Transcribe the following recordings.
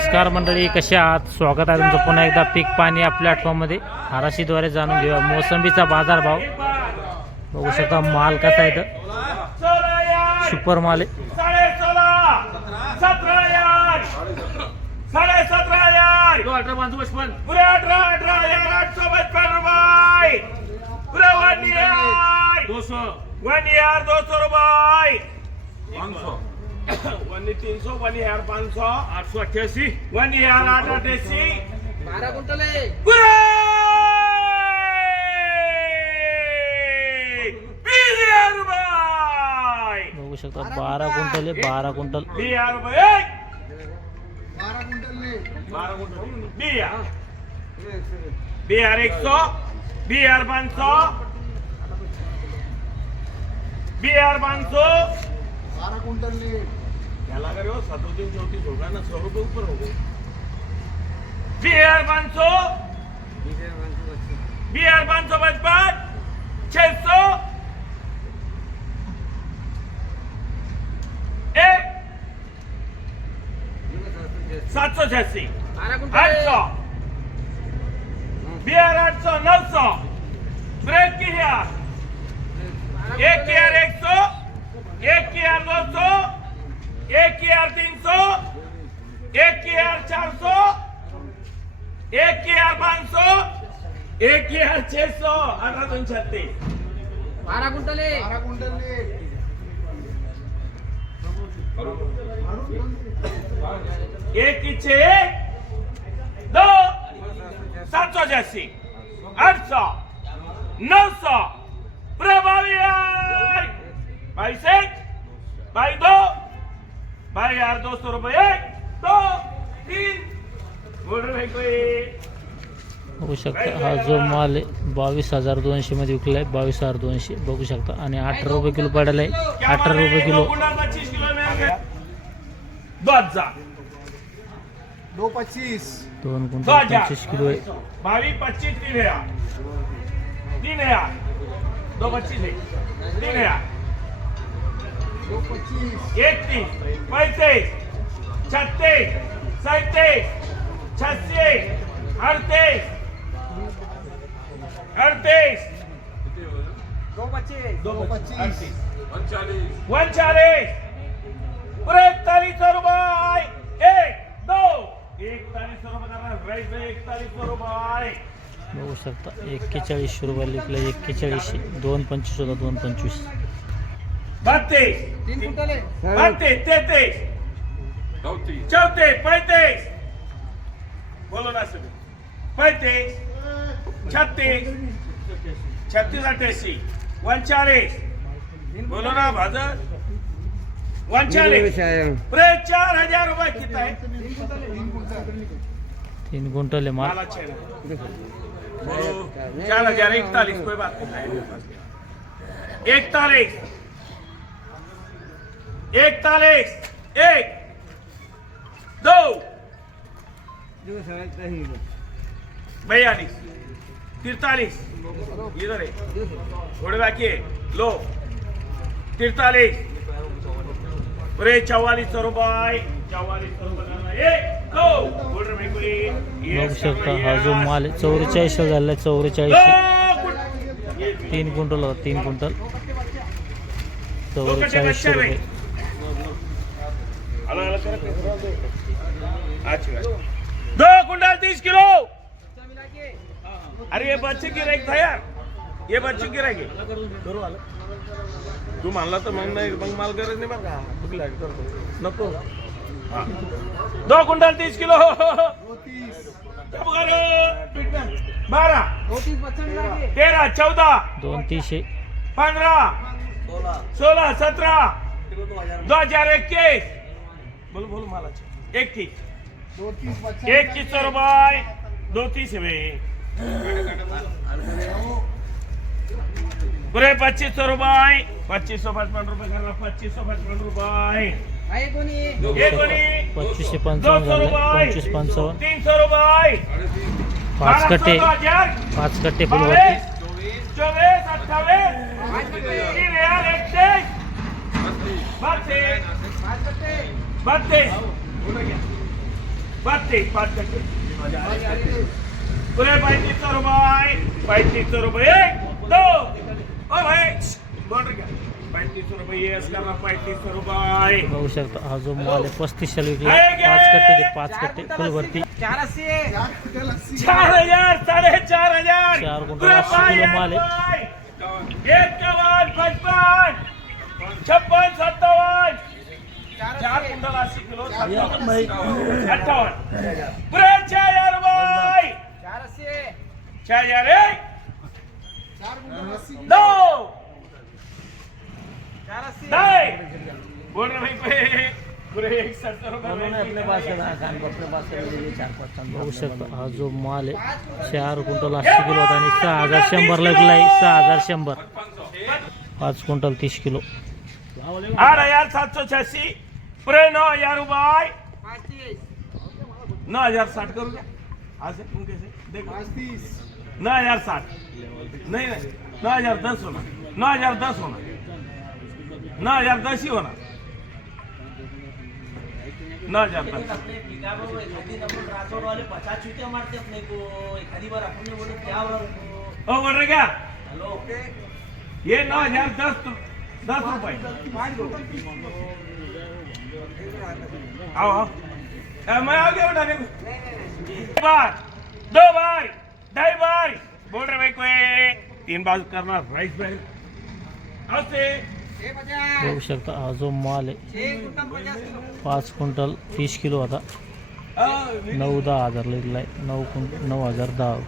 नमस्कार मंडळी, कसे आहात? स्वागत आहे तुमचं पुन्हा एकदा पीक पाणी या प्लॅटफॉर्ममध्ये. हाराशीद्वारे जाणून घेऊया मोसंबीचा बाजारभाव. बघू शकता माल कसा आहे, तर सुपर माल आहे. 300 500 888 888 12 कुंटल आहे. बघू शकता 12 क्विंटल आहे, 12 क्विंटल. बिहार 100 बिहार 500 बिहार 500 12 कुंटल ले क्या करे हो 37 34 होगा ना 100 रुपए ऊपर हो गए. बिहार 500 बिहार 555 600 786 800 बिहार 800 900 ब्रेक की है 1100 1200 1300 1400 1500 1600 1836 12 कुंटल ले 1 2 786 800 900 प्रभावी भाई से भाई 2 भाई यार 200 रुपये 1 2 3 बोल रहे कोई. बघू शकता हा जो माल आहे 22,200 मध्ये विकलाय. 22,200 बघू शकता. आणि 18 रुपये किलो पडायला आहे. 18 रुपये किलो. 25 किलो में 2000 225 2 क्विंटल 25 किलो आहे. 22 25 3000 3000 225 है 3000 225 31 35 36 37 86 38 38 225 140 पूरे 4100 रुपये 1 2 4100 रुपये 4100 रुपये. बघू शकता 4100 रुपयाला विकलाय. 41 225 होता 225. 32 3 कुंटल ले 32 33 34 35 बोलो ना सर 35 36 36 88 140 बोलो ना भाजर 140 पूरे 4000 रुपये कितना है 3 क्विंटल आहे माल. माल अच्छा है 4041 कोई बात नहीं 41 41 1 2 42 43 इधर है थोड़े बाकी है लो 43 पूरे 4400 रुपये 4400 रुपये 1 2 बोल रहे कोई. बघू शकता हा जो माल आहे 4400 झाला. 4400 3 क्विंटल होता. 3 क्विंटल 4400 रुपये. अच्छा 2 कुंटल 30 किलो. अरे ये बच्चे की रेक था यार, ये बच्चे की रेक तू मानला तर मग नाही मग माल गरज नाही बरं का नको. 2 कुंटल 30 किलो 12 13 14 230 15 16 17 2021 बोलो बोलो मालाचे 21 2100 रुपये 230 में पूरे 2500 रुपये 2555 रुपये करना 2555 रुपये. ये कोणी 2555 200 झाला. रुपये 2555 300 रुपये 5 कट्टे 5 कट्टे फुल 24 28 31 32 32 5 कट्टे पुरे 3500 रुपये 3500 रुपये 1 2 ओ भाई बोल रे क्या 3500 रुपये येस करना 3500 रुपये बघू शकता हा जो माल आहे 3500 विकला 5 कट्टे ते 5 कट्टे फुलवरती 4000 4,500 4 क्विंटल 80 किलो माल आहे 51 55 56 57 4 क्विंटल 80 किलो 58 पुरे 4000 रुपये 4000 एक 2 नहीं बोल रहे भाई कोई पूरे 170 रुपये बघू शकता हा जो माल आहे 4 क्विंटल 80 किलो होता आणि 6100 ला विकला आहे 6100 5 क्विंटल 30 किलो 8786 पूरे 9000 रुपये 9060 करूँ क्या आज से तुम कैसे देखो 9060 नहीं नहीं 9010 होना 9010 होना 9010 ही होना 9010 ओ बोल रहे क्या ये 9010 रुपए आओ मैं आ गया उठाने को बार 2 बार 2.5 बार बोल रहे भाई कोई 3 बार करना राइस भाई ऐसे बघू शकता हा जो माल आहे 5 क्विंटल 30 किलो होता 9-10 हजार ला विकला आहे 9,010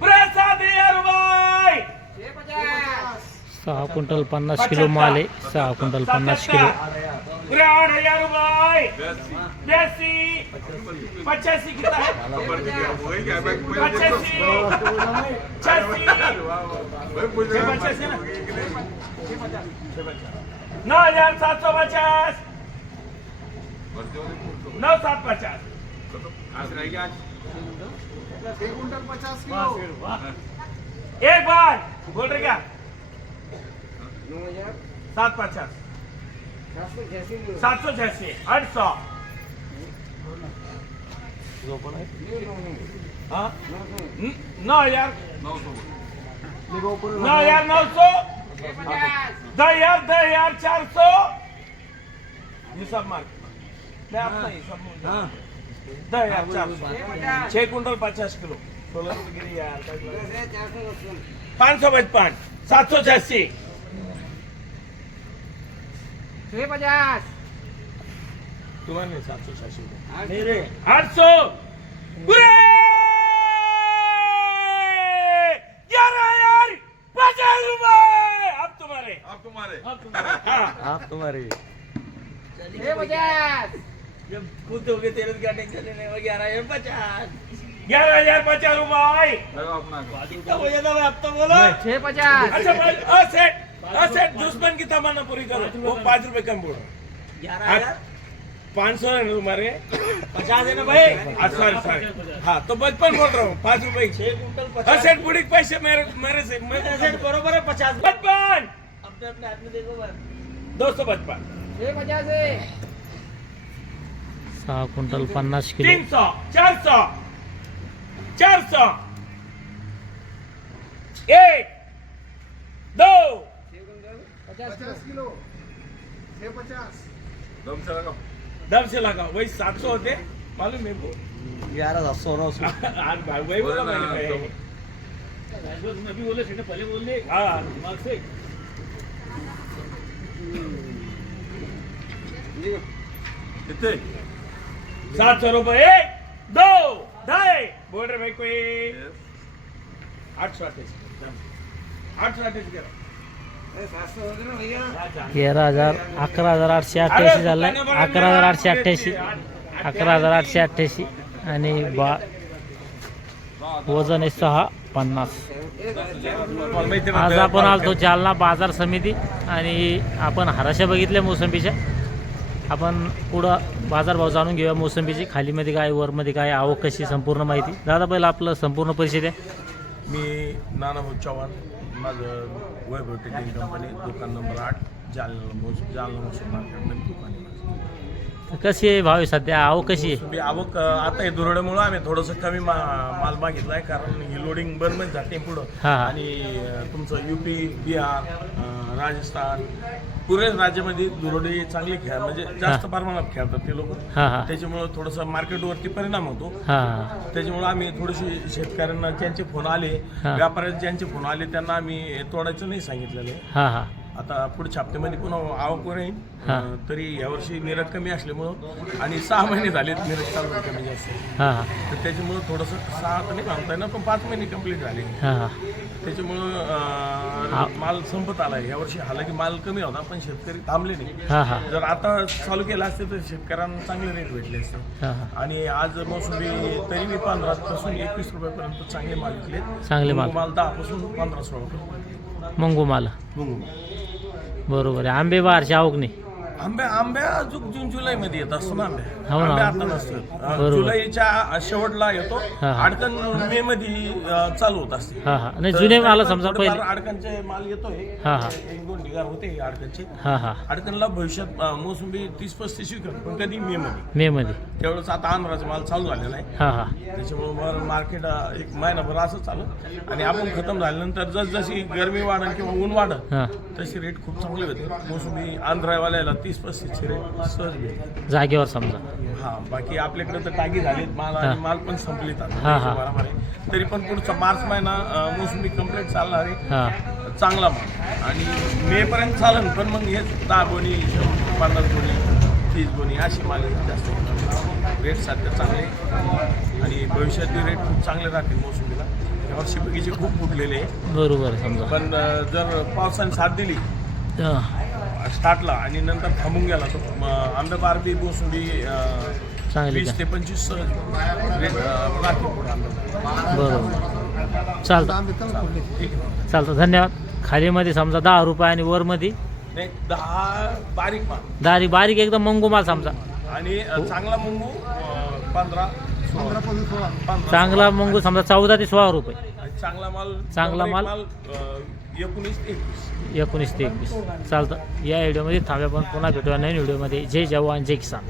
पूरे 7,000 रुपये 6 क्विंटल 50 किलो माल आहे 6 क्विंटल 50 किलो पूरे 8,000 रुपये 82 85 कितना है 85 9,750 9,750 एक बार बोल रहे क्या 750 786 800 हाँ 9,000 9,900 10,000 400 ये सब मार्क मैं अपना ही सब 10,400 6 क्विंटल 50 किलो 16 गिरी यार 555 786 तुम्हारे नहीं 786 मेरे 800 पूरे 11,050 रुपए अब तुम्हारे आप तुम्हारे जब खुद हो गए तेरे क्या टेंशन लेने में 11,050 रुपए कितना हो जाता है अब तो बोलो 650 अच्छा भाई सेठ दुश्मन की तमन्ना पूरी करो वो 5 रुपए कम बोलो 500 है ना तुम्हारे 50 है ना भाई सॉरी हाँ तो 55 बोल रहा हूँ 5 रुपए 6 क्विंटल सेठ बुढ़ी पैसे मेरे से सेठ बरोबर है 50 55 अपने अपने हाथ में देखो 255 6 क्विंटल 50 किलो 300 400 400 1 2 50 किलो 650 दम से लगाओ वही 700 होते मालूम है वो 11,100 आज भाई वही बोला मैंने अभी बोले सीधे पहले बोल दे हाँ दिमाग से कितने 700 रुपए 1 2 2.5 बोल रहे भाई कोई 828 11,888 झालं 11,888 11,888 आणि वजन आहे 650 आज आपण आलतो जालना बाजार समिती आणि आपण हराशा बघितल्या मोसंबीच्या आपण पुढं बाजारभाव जाणून घेऊया मोसंबीची खालीमध्ये काय वरमध्ये काय आवक कशी संपूर्ण माहिती दादा पहिला आपलं संपूर्ण परिचय द्या मी नानाभाऊ चव्हाण माझं वैभव टेकिंग कंपनी दुकान नंबर 8 जालना मोसंबी मार्केटमध्ये दुकान आहे. तर कशी आहे भाव आहे सध्या, आवक कशी आहे? मोसंबी आवक आता हे दुरड्यामुळं आम्ही थोडंसं कमी माल मागितला आहे, कारण ही लोडिंग बर्मच जाते पुढं. हा. आणि तुमचं UP, बिहार, राजस्थान पुरे राज्यामध्ये दुरडी चांगली खेळ म्हणजे जास्त प्रमाणात खेळतात ते लोक. हां हां त्याच्यामुळं थोडंसं मार्केटवरती परिणाम होतो. हां त्याच्यामुळं आम्ही थोडेसे शेतकऱ्यांना ज्यांचे फोन आले, हा. व्यापाऱ्यांचे ज्यांचे फोन आले त्यांना आम्ही तोडायचं नाही सांगितलेलं आहे. हां हां आता पुढच्या हप्त्यामध्ये पुन्हा आवक वर येईल. हा. तरी यावर्षी निरक कमी असल्यामुळं आणि 6 महिने झालेत निरक चालू आहे कमी जास्त. हां हां तर त्याच्यामुळं थोडंसं 6 तर नाही म्हणता येणार, पण 5 महिने कंप्लीट झाले. हां त्याच्यामुळं माल संपत आला आहे यावर्षी. हालाकी माल कमी होता पण शेतकरी थांबले नाही. हां हां जर आता चालू केलं असते तर शेतकऱ्यांना चांगले रेट भेटले असते. हां हां आणि आज मोसंबी तरी मी 15 पासून 21 रुपयापर्यंत चांगले माल विकले. चांगले माल. माल 10 पासून 15-16 रुपये. मंगू माल बरोबर आहे. आंबे बाहेरची आवक नाही. आंब्या जून जुलैमध्ये येत असतो ना हो ना. आंबे आता नसतो. बरोबर. जुलैच्या शेवटला येतो. हा, हा. अडकण मे मध्ये चालू होत असते. हां हां नाही तर जुने माल तरी समजा थोडेफार पहिले. अडकणचे माल येतोय. हां हां 1-2 ढिगार होते अडकणचे. हां हां अडकणला भविष्यात मोसंबी 30-35 विकत, पण कधी मे मध्ये. मेमध्ये. त्यावेळेस आता आंध्राचा माल चालू झालेला आहे. हां हां त्याच्यामुळे मार्केट एक महिनाभर असं चालू. आणि आपण खतम झाल्यानंतर जशी गरमी वाढेल किंवा ऊन वाढेल हां तशी रेट खूप चांगले होते. मोसंबी आंध्रावाल्याला 30-35 चे रेट सहज भेटते. जागेवर समजा. हा बाकी आपल्याकडे तर टाकी झालीत माल आणि माल पण संपलीत आता. हा, हा. बरोबर आहे. तरी पण पुढचा मार्च महिना मोसंबी कंप्लीट चालणार आहे. हां चांगला माल आणि मे पर्यंत चालेल. पण मग हेच 10 गोणी 50 गोणी 30 गोणी अशी माल जास्त रेट सध्या चांगले आणि भविष्यातील रेट खूप चांगले राहतील मोसंबीला. यावर्षी बगीचे खूप फुटलेले आहे. बरोबर आहे समजा. पण जर पावसाने साथ दिली हां स्टार्टला आणि नंतर थांबून गेला तर आंबे बारबी मोसंबी चांगली 20 का? ते 25 रेट राहतील पुढे आंबे. बरोबर चालतं ठीक आहे. चालतं धन्यवाद. खालीमध्ये समजा 10 रुपये आणि वरमध्ये नाही 10 बारीक माल बारीक एकदम मंगू माल समजा. आणि चांगला मुंगू 15-16 चांगला मंगू समजा 14 ते 16 रुपये. आणि चांगला माल चांगला माल 19 ते 21. 19 ते 21 चालतं. या व्हिडिओमध्ये थांब्या पण पुन्हा भेटूया नवीन व्हिडिओमध्ये. जय जवान जय किसान.